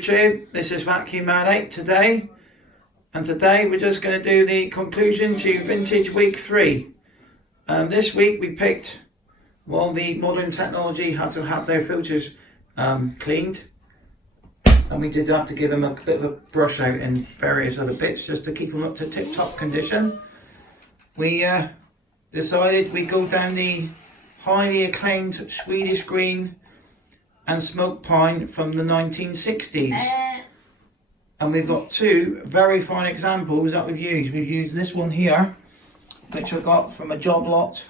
YouTube, this is Vacuum Man 8 today, and today we're just going to do the conclusion to Vintage Week 3. This week we picked, well, the modern technology had to have their filters cleaned, and we did have to give them a bit of a brush out and various other bits just to keep them up to tip-top condition. We decided we go down the highly acclaimed Swedish green and smoked pine from the 1960s. And we've got two very fine examples that we've used. We've used this one here, which I got from a job lot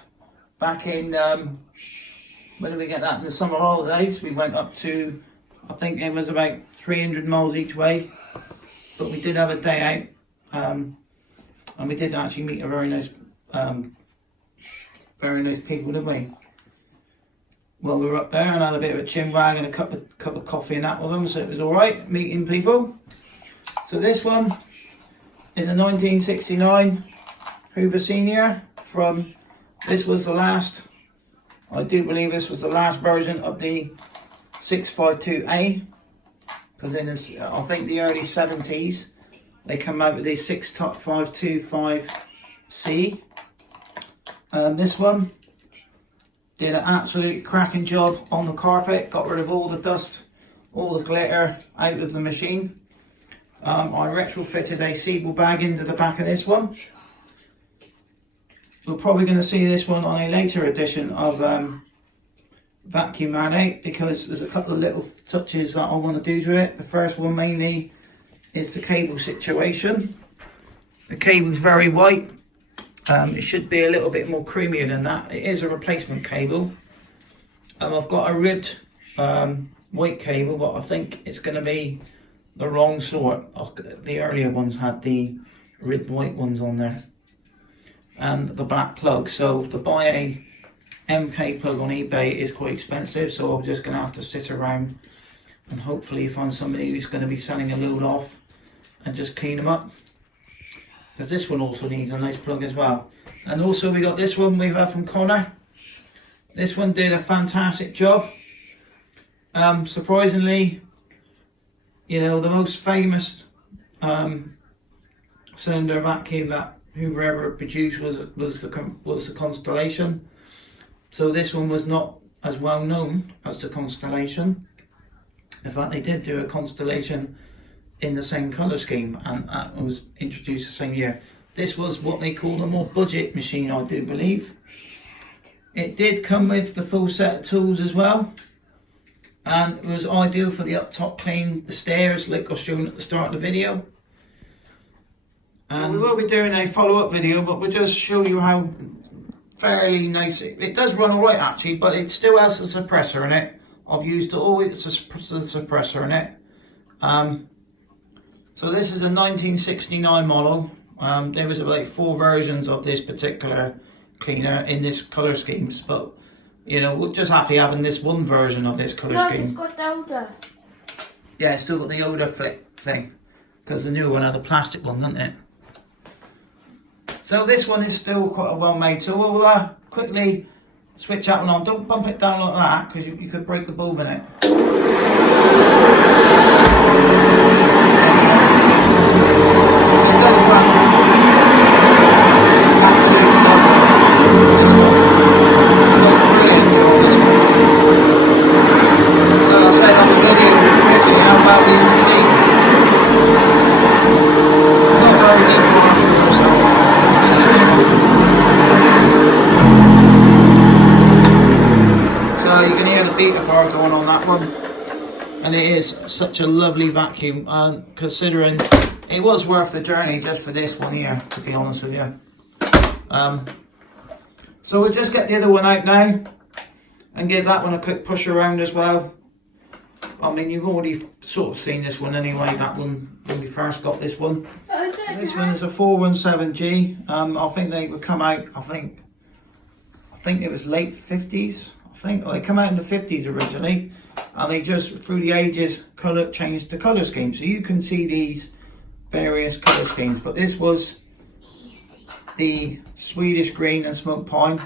back in, when did we get that? In the summer holidays. We went up to, I think it was about 300 miles each way, but we did have a day out, and we did actually meet a very nice people, didn't we? Well, we were up there and had a bit of a chin wag and a cup of coffee and that with them, so it was all right meeting people. So this one is a 1969 Hoover Senior from, this was the last, I do believe this was the last version of the 652A, because in this, I think the early 70s they come out with the 65255C. This one did an absolutely cracking job on the carpet, got rid of all the dust, all the glitter out of the machine. I retrofitted a seagull bag into the back of this one. We're probably going to see this one on a later edition of Vacuum Man 8, because there's a couple of little touches that I want to do to it. The first one mainly is the cable situation. The cable's very white. It should be a little bit more creamier than that. It is a replacement cable. I've got a ribbed white cable, but I think it's going to be the wrong sort. The earlier ones had the ribbed white ones on there and the black plug. So to buy a MK plug on eBay is quite expensive, so I'm just going to have to sit around and hopefully find somebody who's going to be selling a load off and just clean them up. Because this one also needs a nice plug as well. And also we got this one we've had from Connor. This one did a fantastic job. Surprisingly, you know, the most famous cylinder vacuum that Hoover ever produced was the Constellation. So this one was not as well known as the Constellation. In fact, they did do a Constellation in the same colour scheme, and that was introduced the same year. This was what they call a more budget machine, I do believe. It did come with the full set of tools as well, and it was ideal for the up top clean, the stairs like I was shown at the start of the video. And we will be doing a follow-up video, but we'll just show you how fairly nice it does run alright actually, but it still has a suppressor in it. I've used always a suppressor in it. So this is a 1969 model. There was like 4 versions of this particular cleaner in this colour schemes, but you know, we're just happy having this one version of this colour scheme. It's got the odor. Yeah, it's still got the odor flip thing, because the new one had a plastic one, didn't it? So this one is still quite well made, so we'll quickly switch that one on. Don't bump it down like that, because you could break the bulb in it. Going on that one, and it is such a lovely vacuum, considering it was worth the journey just for this one here, to be honest with you. So we'll just get the other one out now and give that one a quick push around as well. I mean, you've already sort of seen this one anyway, that one when we first got this one. This one is a 417G. I think they would come out, I think it was late 50s. I think they come out in the 50s originally, and they just through the ages changed the colour scheme, so you can see these various colour schemes, but this was the Swedish green and smoked pine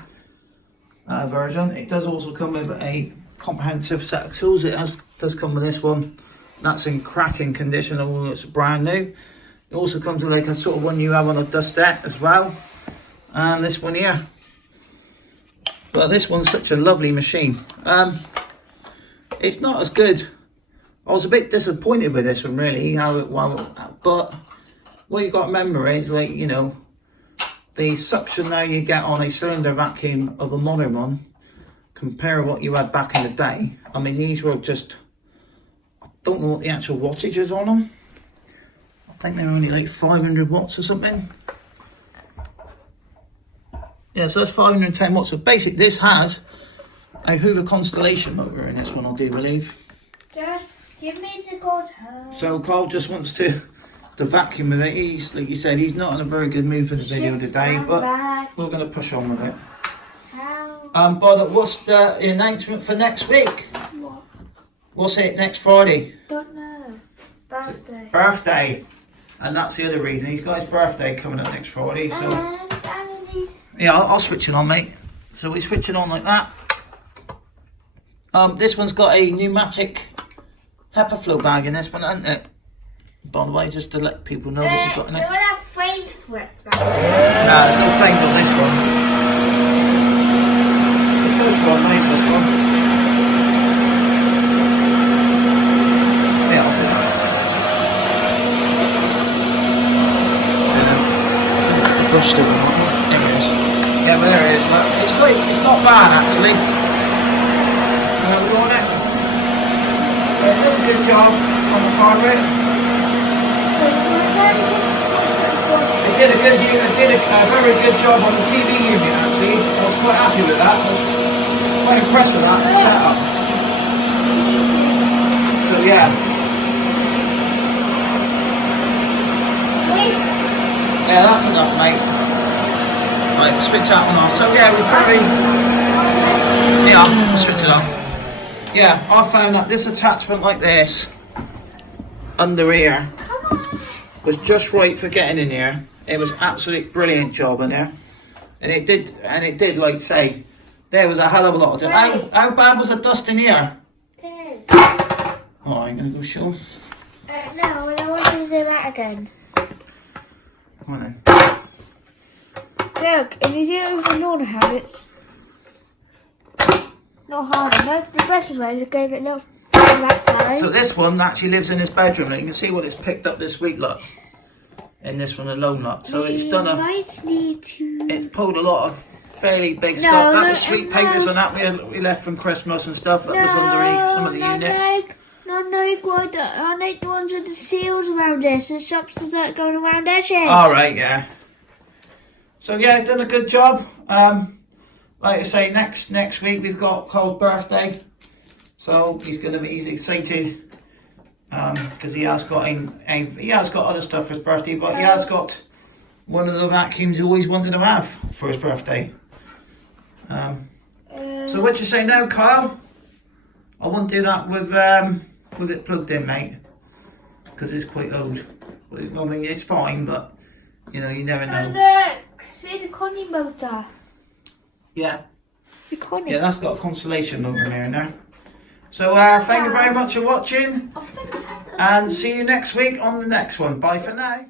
version. It does also come with a comprehensive set of tools. It does come with this one, That's in cracking condition, although it's brand new. It also comes with like a sort of one you have on a dustette as well. And this one here. But this one's such a lovely machine. It's not as good. I was a bit disappointed with this one really, but what you got to remember is, like, you know, the suction now you get on a cylinder vacuum of a modern one, compare what you had back in the day. I mean, these were just, I don't know what the actual wattage is on them. I think they're only like 500 watts or something. Yeah, so that's 510 watts. So basically this has a Hoover Constellation motor in this one, I do believe. Just give me the good hand. So Carl just wants to vacuum with it. He's, like you said, he's not in a very good mood for the video today, but we're going to push on with it. But what's the announcement for next week? What? What's it next Friday? Don't know. Birthday. Birthday. And that's the other reason. He's got his birthday coming up next Friday. So yeah, I'll switch it on, mate. So we switch it on like that. This one's got a pneumatic HEPA flow bag in this one, hasn't it? By the way, just to let people know what we've got in it. You want to have frames for it, right? No, there's no frames on this one. The first one, nice, this one. Yeah, I'll do that. The brush still on. There it is. Yeah, but there it is. Look. It's great. It's not bad, actually. Go on it. It does a good job on the carburet. It did a very good job on the TV unit, actually. I was quite happy with that. I was quite impressed with that setup. So yeah. Yeah, that's enough, mate. Right, switch that one off. So yeah, we're probably... Yeah, I'll switch it off. Yeah, I found that this attachment like this, under here, was just right for getting in here. It was absolutely brilliant job in there. And it did, like say, there was a hell of a lot of dust. How bad was the dust in here? Good. Oh, I'm going to go show. No, I want to do that again. Come on then. Look, if you do it with the normal habits, not harder. No, the best way is to go a bit low. So this one actually lives in his bedroom. Now you can see what it's picked up this week, look. In this one alone, look. So it's done it's pulled a lot of fairly big stuff. That was sweet papers on that we left from Christmas and stuff. That was underneath some of the units. I like the ones with the seals around it, and shops that going around edges. Alright, yeah. So yeah, done a good job. Like I say, next week we've got Cole's birthday. So he's excited because he has got other stuff for his birthday, but he has got one of the vacuums he always wanted to have for his birthday. So what you say now, Kyle? I won't do that with it plugged in, mate, because it's quite old. I mean, it's fine, but you know, you never know. And look, see the Connie motor. Yeah. The Connie. Yeah, that's got a Constellation motor in there now. So thank you very much for watching, and see you next week on the next one. Bye for now.